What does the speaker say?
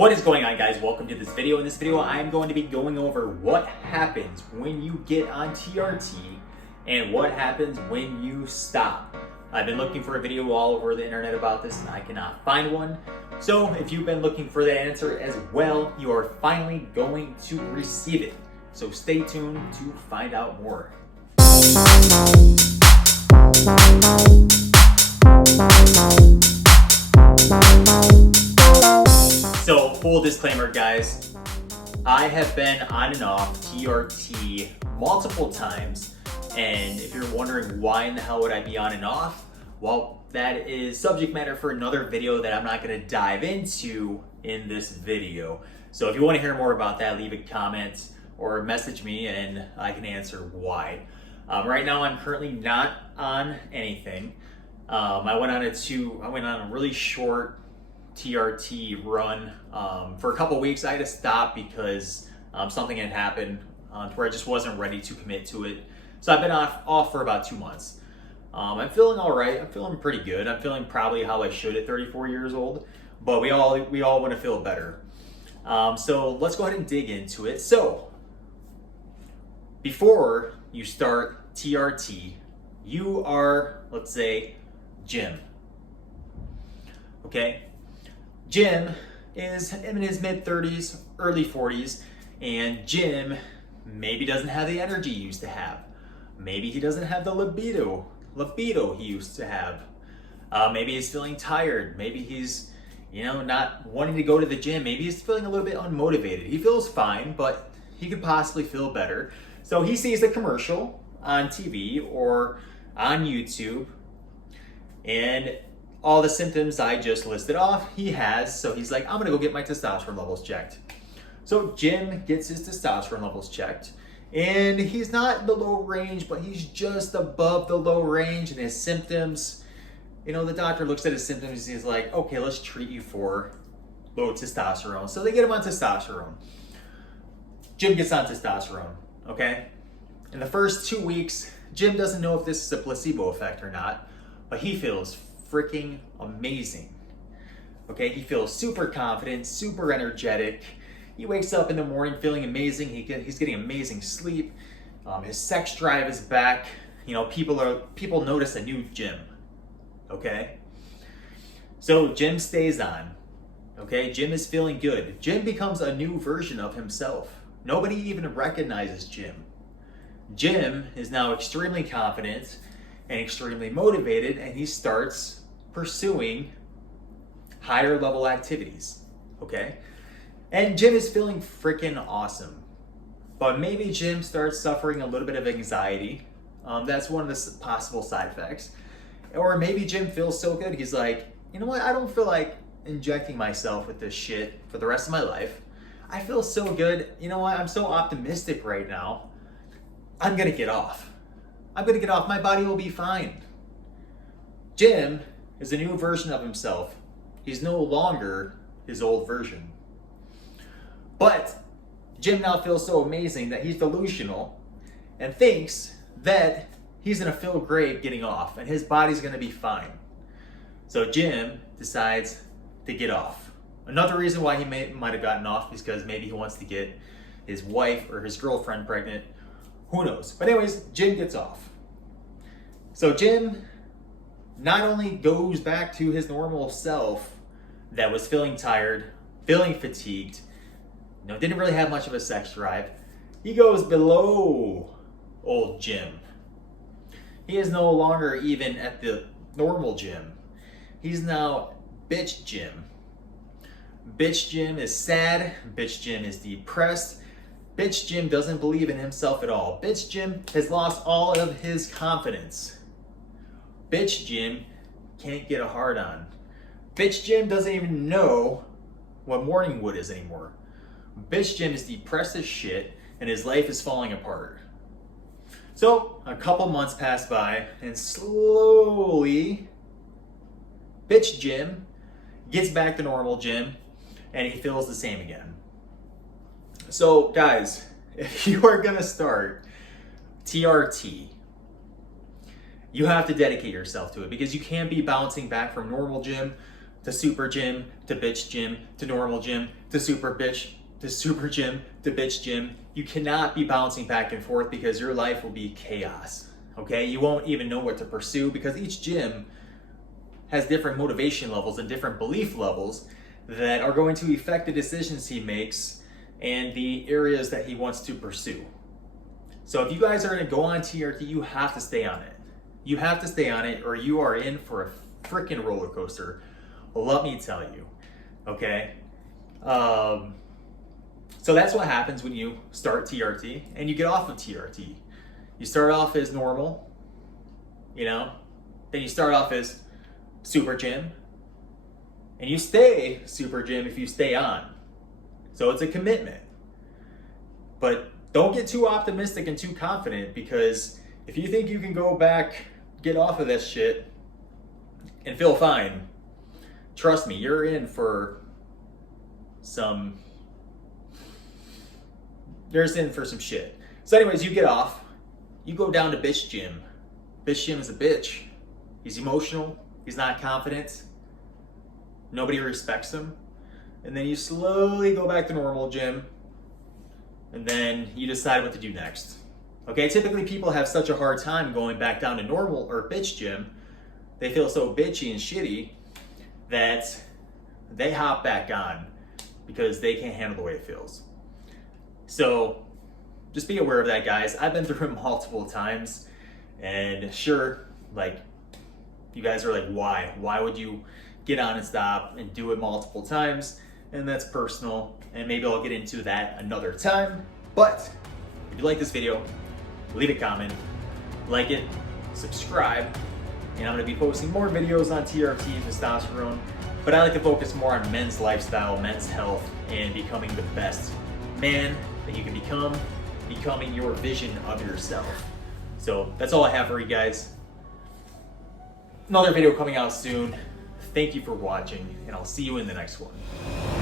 What is going on, guys? Welcome to this video. In this video, I'm going to be going over what happens when you get on TRT and what happens when you stop. I've been looking for a video all over the internet about this and I cannot find one. So if you've been looking for that answer as well, you are finally going to receive it. So stay tuned to find out more. So, full disclaimer, guys, I have been on and off TRT multiple times, and if you're wondering why in the hell would I be on and off, well, that is subject matter for another video that I'm not going to dive into in this video. So if you want to hear more about that, leave a comment or message me and I can answer why. Right now, I'm currently not on anything. I went on a really short TRT run for a couple weeks. I had to stop because something had happened to where I just wasn't ready to commit to it. So I've been off for about 2 months. I'm feeling all right. I'm feeling pretty good. I'm feeling probably how I should at 34 years old, but we all want to feel better. So let's go ahead and dig into it. So before you start TRT, you are, let's say, Jim. Okay? Jim is in his mid-30s, early 40s, and Jim maybe doesn't have the energy he used to have. Maybe he doesn't have the libido he used to have. Maybe he's feeling tired. Maybe he's, not wanting to go to the gym. Maybe he's feeling a little bit unmotivated. He feels fine, but he could possibly feel better. So he sees a commercial on TV or on YouTube, and all the symptoms I just listed off, he has. So he's like, I'm gonna go get my testosterone levels checked. So Jim gets his testosterone levels checked, and he's not in the low range, but he's just above the low range, and his symptoms, the doctor looks at his symptoms, he's like, okay, let's treat you for low testosterone. So they get him on testosterone. Jim gets on testosterone, okay? In the first 2 weeks, Jim doesn't know if this is a placebo effect or not, but he feels freaking amazing. Okay, he feels super confident, super energetic. He wakes up in the morning feeling amazing. He's getting amazing sleep. His sex drive is back. People notice a new Jim. Okay, so Jim stays on. Okay, Jim is feeling good. Jim becomes a new version of himself. Nobody even recognizes Jim. Jim is now extremely confident and extremely motivated, and he starts pursuing higher level activities, okay? And Jim is feeling freaking awesome. But maybe Jim starts suffering a little bit of anxiety. That's one of the possible side effects. Or maybe Jim feels so good, he's like, you know what, I don't feel like injecting myself with this shit for the rest of my life. I feel so good, you know what, I'm so optimistic right now. I'm gonna get off. My body will be fine. Jim is a new version of himself. He's no longer his old version. But Jim now feels so amazing that he's delusional and thinks that he's gonna feel great getting off and his body's gonna be fine. So Jim decides to get off. Another reason why he might have gotten off is because maybe he wants to get his wife or his girlfriend pregnant. Who knows? But anyways, Jim gets off. So Jim not only goes back to his normal self that was feeling tired, feeling fatigued, didn't really have much of a sex drive, he goes below old Jim. He is no longer even at the normal Jim. He's now bitch Jim. Bitch Jim is sad. Bitch Jim is depressed. Bitch Jim doesn't believe in himself at all. Bitch Jim has lost all of his confidence. Bitch Jim can't get a hard on. Bitch Jim doesn't even know what morning wood is anymore. Bitch Jim is depressed as shit and his life is falling apart. So a couple months pass by and slowly Bitch Jim gets back to normal Jim and he feels the same again. So guys, if you are gonna start TRT, you have to dedicate yourself to it because you can't be bouncing back from normal Jim to super gym, to bitch gym, to normal gym, to super bitch, to super gym, to bitch gym. You cannot be bouncing back and forth because your life will be chaos. Okay, you won't even know what to pursue because each gym has different motivation levels and different belief levels that are going to affect the decisions he makes and the areas that he wants to pursue. So if you guys are going to go on TRT, you have to stay on it. You have to stay on it or you are in for a freaking roller coaster. Let me tell you, okay? So that's what happens when you start TRT and you get off of TRT. You start off as normal, you know, then you start off as super gym, and you stay super gym if you stay on. So it's a commitment. But don't get too optimistic and too confident, because if you think you can go back, get off of this shit, and feel fine, trust me, you're in for some shit. So anyways, you get off, you go down to bitch gym. Bitch gym is a bitch. He's emotional, he's not confident, nobody respects him. And then you slowly go back to normal gym, and then you decide what to do next. Okay, typically people have such a hard time going back down to normal or bitch gym. They feel so bitchy and shitty that they hop back on because they can't handle the way it feels. So just be aware of that, guys. I've been through it multiple times, and sure, like, you guys are like, why? Why would you get on and stop and do it multiple times? And that's personal, and maybe I'll get into that another time. But if you like this video, leave a comment, like it, subscribe, and I'm gonna be posting more videos on TRT and testosterone, but I like to focus more on men's lifestyle, men's health, and becoming the best man that you can become, becoming your vision of yourself. So that's all I have for you guys. Another video coming out soon. Thank you for watching, and I'll see you in the next one.